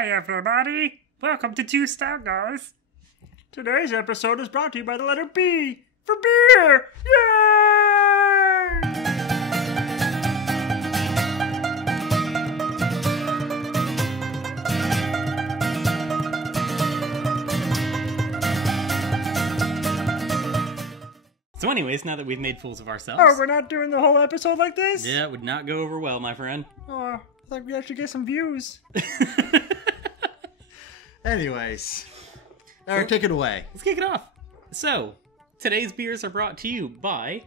Hi everybody! Welcome to Two Stout Guys. Today's episode is brought to you by the letter B for beer! Yay! So anyways, now that we've made fools of ourselves... Oh, we're not doing the whole episode like this? Yeah, it would not go over well, my friend. Oh, I thought we actually get some views. Anyways, Eric, take it away. Let's kick it off. So, today's beers are brought to you by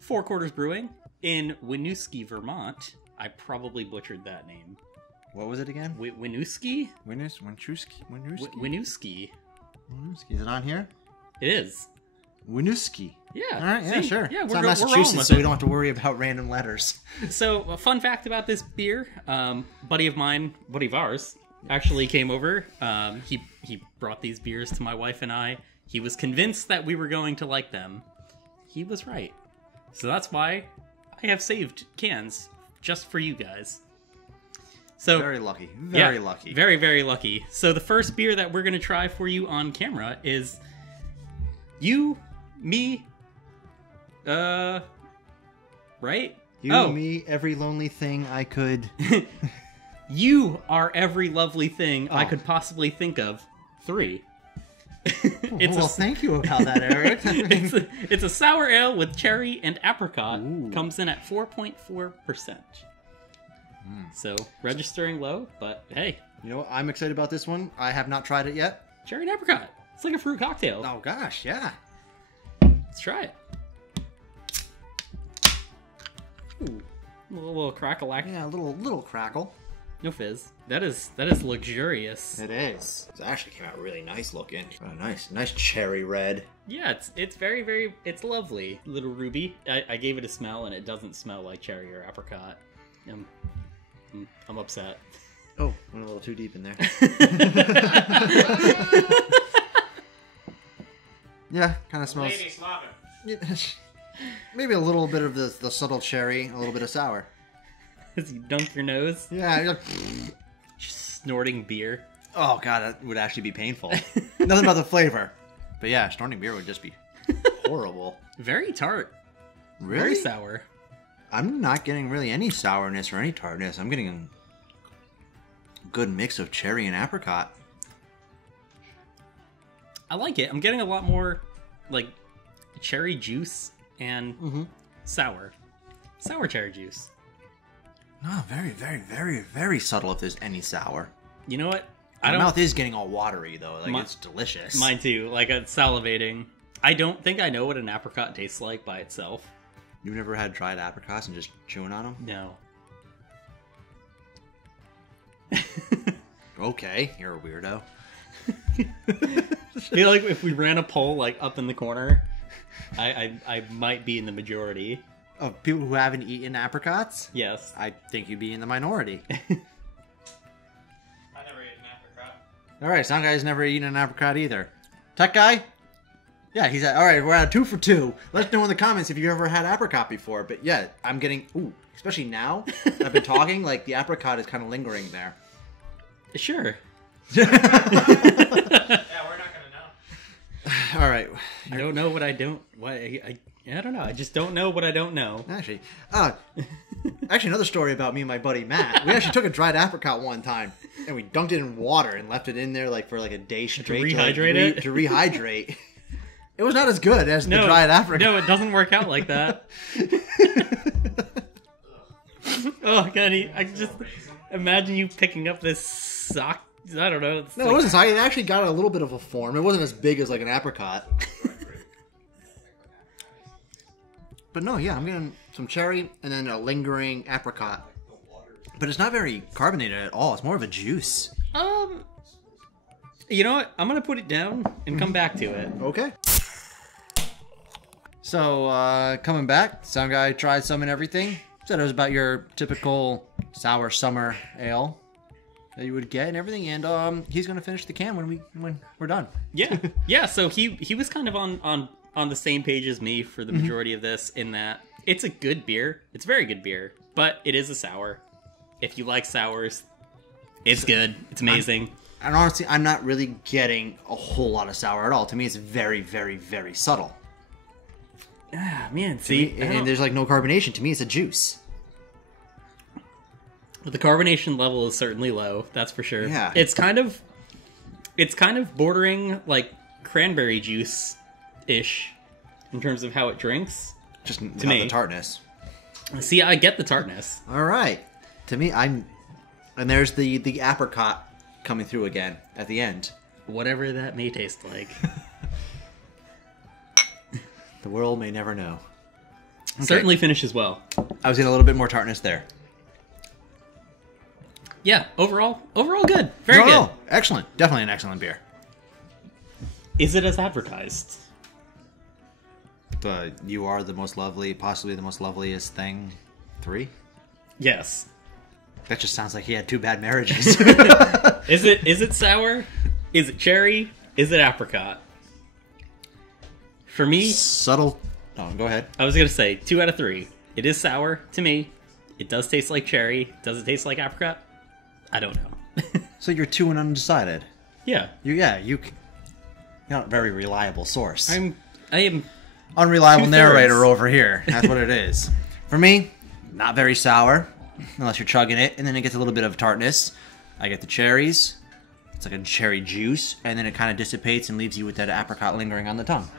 Four Quarters Brewing in Winooski, Vermont. I probably butchered that name. What was it again? Winooski? Winooski. Winooski. Is it on here? It is. Winooski. Yeah. All right, yeah, see? sure. Yeah, it's we're not rolling Massachusetts, with so it. we don't have to worry about random letters. So, a fun fact about this beer, buddy of ours, actually came over. He brought these beers to my wife and I. He was convinced that we were going to like them. He was right. So that's why I have saved cans just for you guys. So Very lucky. Very lucky. Very, very lucky. So the first beer that we're going to try for you on camera is You, Me, right? You, me, every lonely thing I could... You are every lovely thing I could possibly think of. 3. Thank you about that, Eric. It's a sour ale with cherry and apricot. Ooh. Comes in at 4.4%. So, registering low, but hey. You know what? I'm excited about this one. I have not tried it yet. Cherry and apricot. It's like a fruit cocktail. Oh, gosh, yeah. Let's try it. Ooh, a little crackle. Yeah, a little crackle. No fizz. That is luxurious. It is. It actually came out really nice looking. Oh, nice cherry red. Yeah, it's very, very, it's lovely. Little ruby. I gave it a smell and it doesn't smell like cherry or apricot. I'm upset. Oh, went a little too deep in there. Yeah, kind of smells. Lady slobber. Maybe a little bit of the subtle cherry, a little bit of sour. As you dunk your nose, Yeah. just snorting beer. Oh god, that would actually be painful. Nothing about the flavor, but yeah, snorting beer would just be horrible. Very tart. Really? Very sour. I'm not getting really any sourness or any tartness. I'm getting a good mix of cherry and apricot. I like it. I'm getting a lot more, like, cherry juice and sour cherry juice. No, very, very, very, very subtle if there's any sour. You know what? My mouth is getting all watery though. Like it's delicious. Mine too. Like it's salivating. I don't think I know what an apricot tastes like by itself. You've never had dried apricots and just chewing on them? No. Okay, you're a weirdo. I feel like if we ran a poll like up in the corner, I might be in the majority. Of people who haven't eaten apricots? Yes. I think you'd be in the minority. I never ate an apricot. Alright, Sound Guy's never eaten an apricot either. Tech Guy? Yeah, he's at, alright, we're at 2 for 2. Let us know in the comments if you've ever had apricot before. But yeah, I'm getting, ooh, especially now, I've been talking, like the apricot is kind of lingering there. Sure. Yeah, we're not gonna know. Alright. I don't know what I don't. What I don't know. I just don't know what I don't know. Actually, another story about me and my buddy Matt. We actually took a dried apricot one time, and we dunked it in water and left it in there like for like a day straight rehydrate it? To rehydrate. It was not as good as the dried apricot. No, it doesn't work out like that. Oh god, I just imagine you picking up this sock. I don't know. No, it wasn't. So it actually got a little bit of a form. It wasn't as big as like an apricot. But no, yeah, I'm getting some cherry and then a lingering apricot. But it's not very carbonated at all. It's more of a juice. You know what? I'm gonna put it down and come back to it. Okay. So, coming back, Sound Guy tried some and everything. Said it was about your typical sour summer ale that you would get and everything. And he's gonna finish the can when we're done. Yeah, yeah. So he was kind of on the same page as me for the majority of this, in that it's a good beer. It's a very good beer, but it is a sour. If you like sours, It's good. It's amazing. And honestly, I'm not really getting a whole lot of sour at all. To me, it's very, very, very subtle. Ah, man, see? And there's like no carbonation. To me, it's a juice. The carbonation level is certainly low, that's for sure. Yeah. It's kind of bordering like cranberry juice-ish in terms of how it drinks. Just to not me. the tartness. See, I get the tartness. All right. To me, and there's the apricot coming through again at the end. Whatever that may taste like. The world may never know. Okay. Certainly finishes well. I was getting a little bit more tartness there. Yeah, overall good. Very good. No, excellent. Definitely an excellent beer. Is it as advertised? You are the most lovely, possibly the most loveliest thing. 3? Yes. That just sounds like he had 2 bad marriages. Is it sour? Is it cherry? Is it apricot? For me, Subtle. Oh, go ahead. I was gonna say 2 out of 3. It is sour to me. It does taste like cherry. Does it taste like apricot? I don't know. So you're 2 and undecided. Yeah, You're not a very reliable source. I am. Unreliable 2/3. narrator over here. That's what it is. For me, not very sour, unless you're chugging it, and then it gets a little bit of tartness. I get the cherries. It's like a cherry juice, and then it kind of dissipates and leaves you with that apricot lingering on the tongue.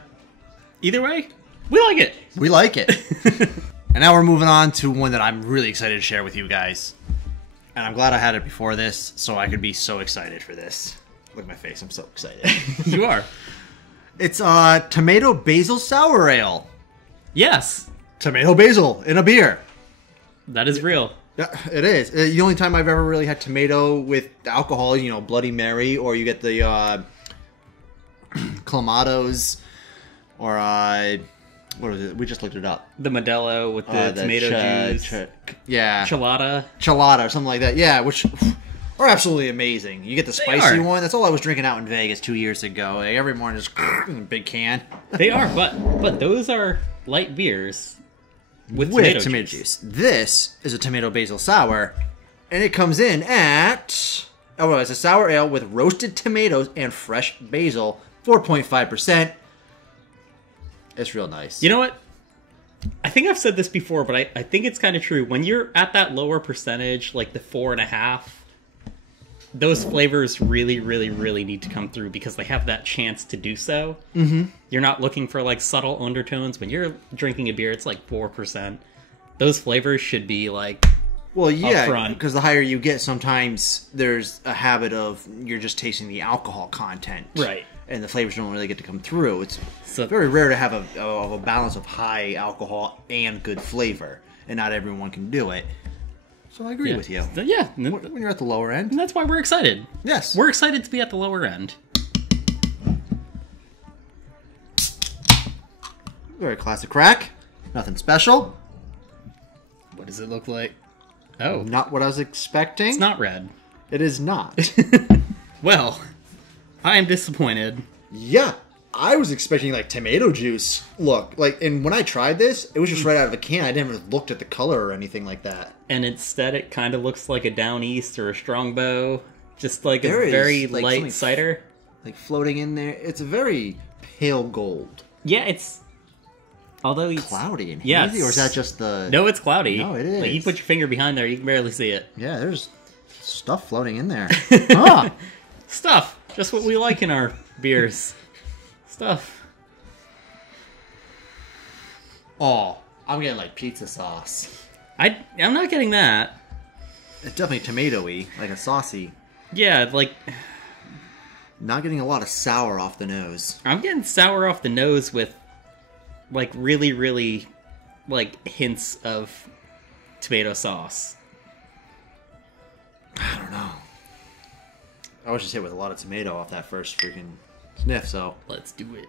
Either way, we like it. We like it. And now we're moving on to one that I'm really excited to share with you guys. And I'm glad I had it before this, so I could be so excited for this. Look at my face, I'm so excited. You are. It's tomato basil sour ale. Yes, Tomato basil in a beer. that is real. Yeah, it is. The only time I've ever really had tomato with alcohol, Bloody Mary, or you get the Clamatos, or what was it? We just looked it up. The Modelo with the tomato juice. Yeah. Chelada. Chelada or something like that. Yeah, which are absolutely amazing. You get the spicy are. one. That's all I was drinking out in Vegas 2 years ago. Like, every morning, just in a big can. They are, but those are light beers with tomato juice. This is a tomato basil sour, and it comes in at... Oh, well, it's a sour ale with roasted tomatoes and fresh basil, 4.5%. It's real nice. You know what? I think I've said this before, but I think it's kind of true. When you're at that lower percentage, like the 4.5, those flavors really, really, really need to come through because they have that chance to do so. Mm-hmm. You're not looking for like subtle undertones. When you're drinking a beer, it's like 4%. Those flavors should be like Well, yeah, upfront. because the higher you get, sometimes there's a habit of you're just tasting the alcohol content. Right. And the flavors don't really get to come through. It's So- very rare to have a balance of high alcohol and good flavor. And not everyone can do it. So I agree with you. So, yeah. When you're at the lower end. And that's why we're excited. Yes. We're excited to be at the lower end. Very classic crack. Nothing special. What does it look like? Oh, Not what I was expecting. it's not red. It is not. Well, I am disappointed. Yeah. I was expecting like tomato juice look. And when I tried this, it was just right out of a can. I never looked at the color or anything like that. And instead it kind of looks like a Down East or a Strongbow. Just like There a is, very like, light something cider. Like floating in there. It's a very pale gold. Yeah, it's... Although it's... Cloudy and Yes. hazy, or is that just the... No, it's cloudy. No, it is. Like, you put your finger behind there, you can barely see it. Yeah, there's stuff floating in there. Huh. Stuff. Just what we like in our beers. Stuff. Oh, I'm getting like pizza sauce. I'm not getting that. It's definitely tomatoey, like a saucy. Yeah, like... Not getting a lot of sour off the nose. I'm getting sour off the nose with, like, really, really, like, hints of tomato sauce. I don't know. I was just hit with a lot of tomato off that first freaking sniff, so... Let's do it.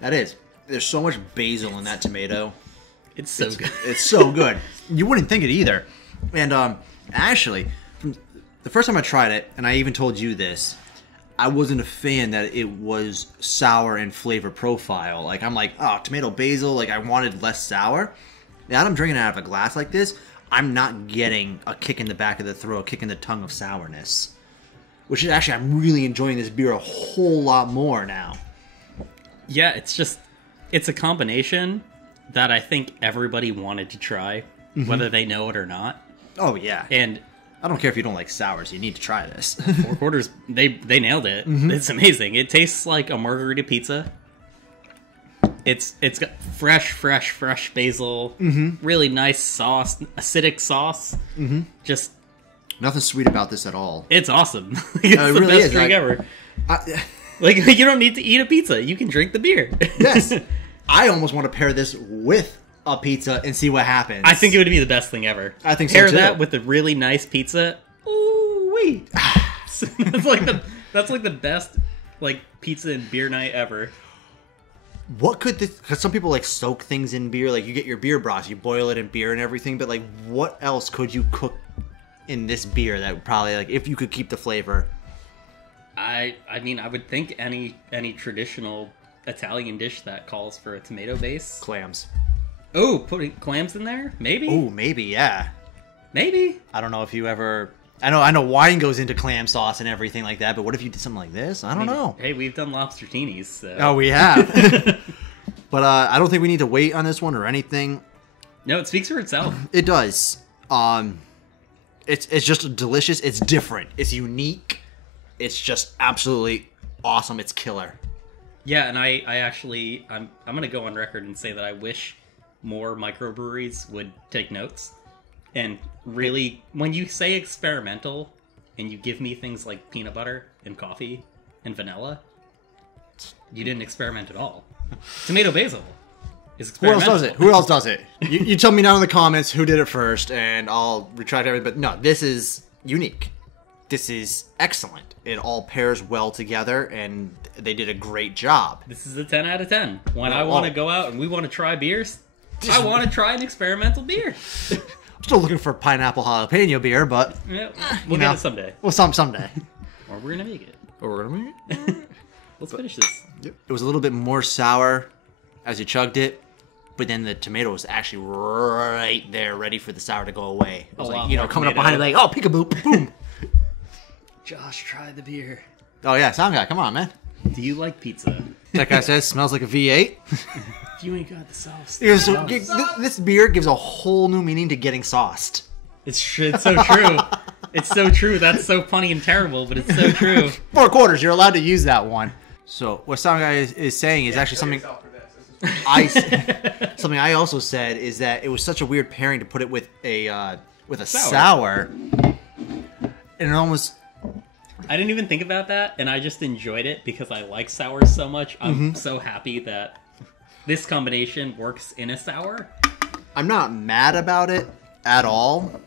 That is. There's so much basil in that tomato. It's so good. It's so good. You wouldn't think it either. And actually, from the first time I tried it, and I even told you this, I wasn't a fan that it was sour in flavor profile. Like, I'm like, oh, tomato basil, like I wanted less sour. Now that I'm drinking it out of a glass like this, I'm not getting a kick in the back of the throat, a kick in the tongue of sourness. Which is actually, I'm really enjoying this beer a whole lot more now. Yeah, it's a combination that I think everybody wanted to try, whether they know it or not. Oh, yeah. And I don't care if you don't like sours, you need to try this. 4 quarters, they nailed it. It's amazing. It tastes like a margarita pizza. It's got fresh basil, really nice sauce, acidic sauce. Just Nothing sweet about this at all. it's awesome. It's the really best is. drink ever. Like, you don't need to eat a pizza. You can drink the beer. Yes. I almost want to pair this with a pizza and see what happens. I think it would be the best thing ever. I think so, Pair too. that with a really nice pizza. Ooh wee. that's like the best like pizza and beer night ever. What could this... Because some people, like, soak things in beer. Like, you get your beer broth, you boil it in beer and everything. But, like, what else could you cook in this beer that would probably, like, if you could keep the flavor? I mean, I would think any traditional Italian dish that calls for a tomato base. Clams. Oh, putting clams in there? Maybe? Oh, maybe, yeah. Maybe. I don't know if you ever... I know wine goes into clam sauce and everything like that, but what if you did something like this? I don't know. Hey, we've done lobster teenies, so... Oh, we have. But I don't think we need to wait on this one or anything. No, it speaks for itself. It does. It's just delicious. It's different. It's unique. It's just absolutely awesome. It's killer. Yeah, and I'm gonna go on record and say that I wish more microbreweries would take notes. And really, when you say experimental, and you give me things like peanut butter and coffee and vanilla, you didn't experiment at all. Tomato basil is Who else experimental. does it? Who else does it? You tell me down in the comments who did it first, and I'll retract everything. But no, this is unique. This is excellent. It all pairs well together, and they did a great job. This is a 10 out of 10. When Oh, I want to oh. go out and we want to try beers, I want to try an experimental beer. I'm still looking for pineapple jalapeno beer, but Yeah, you we'll know. get it someday. well, someday. Or we're going to make it. Or we're gonna make it. Let's finish this. It was a little bit more sour as you chugged it, but then the tomato was actually right there, ready for the sour to go away. It was A like, lot you know, more coming up tomato. behind it, like, oh, peekaboo, boom. Josh, try the beer. Oh yeah, sound guy, come on, man. Do you like pizza? That guy says smells like a V8. You ain't got the sauce. This beer gives a whole new meaning to getting sauced. It's so true. It's so true. That's so funny and terrible, but it's so true. 4 quarters, you're allowed to use that one. So what sound guy is saying is actually something something I also said is that it was such a weird pairing to put it with a sour. And it almost... I didn't even think about that, and I just enjoyed it because I like sours so much. I'm so happy that this combination works in a sour. I'm not mad about it at all.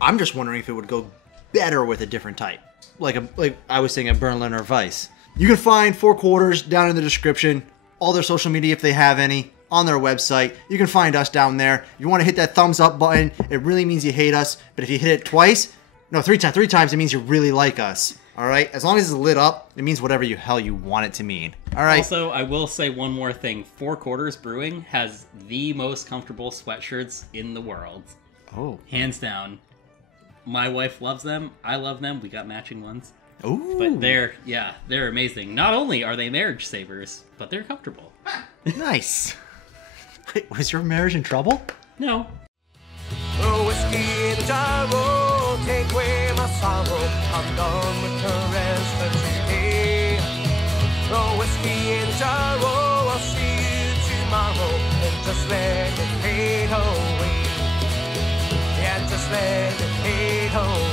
I'm just wondering if it would go better with a different type. Like I was saying, a Berlin or Weiss. You can find 4 quarters down in the description. All their social media, if they have any, on their website. You can find us down there. If you want to hit that thumbs up button, it really means you hate us. But if you hit it twice, no, 3 times, it means you really like us. All right? As long as it's lit up, it means whatever the hell you want it to mean. All right? Also, I will say one more thing. 4 Quarters Brewing has the most comfortable sweatshirts in the world. Oh. Hands down. My wife loves them. I love them. We got matching ones. Ooh. But they're amazing. Not only are they marriage savers, but they're comfortable. Nice. Wait, was your marriage in trouble? No. A whiskey in a jar, oh, take away my sorrow. I'm done with the rest of today. A whiskey in a jar, oh, I'll see you tomorrow. And just let it fade away. Yeah, just let it fade away.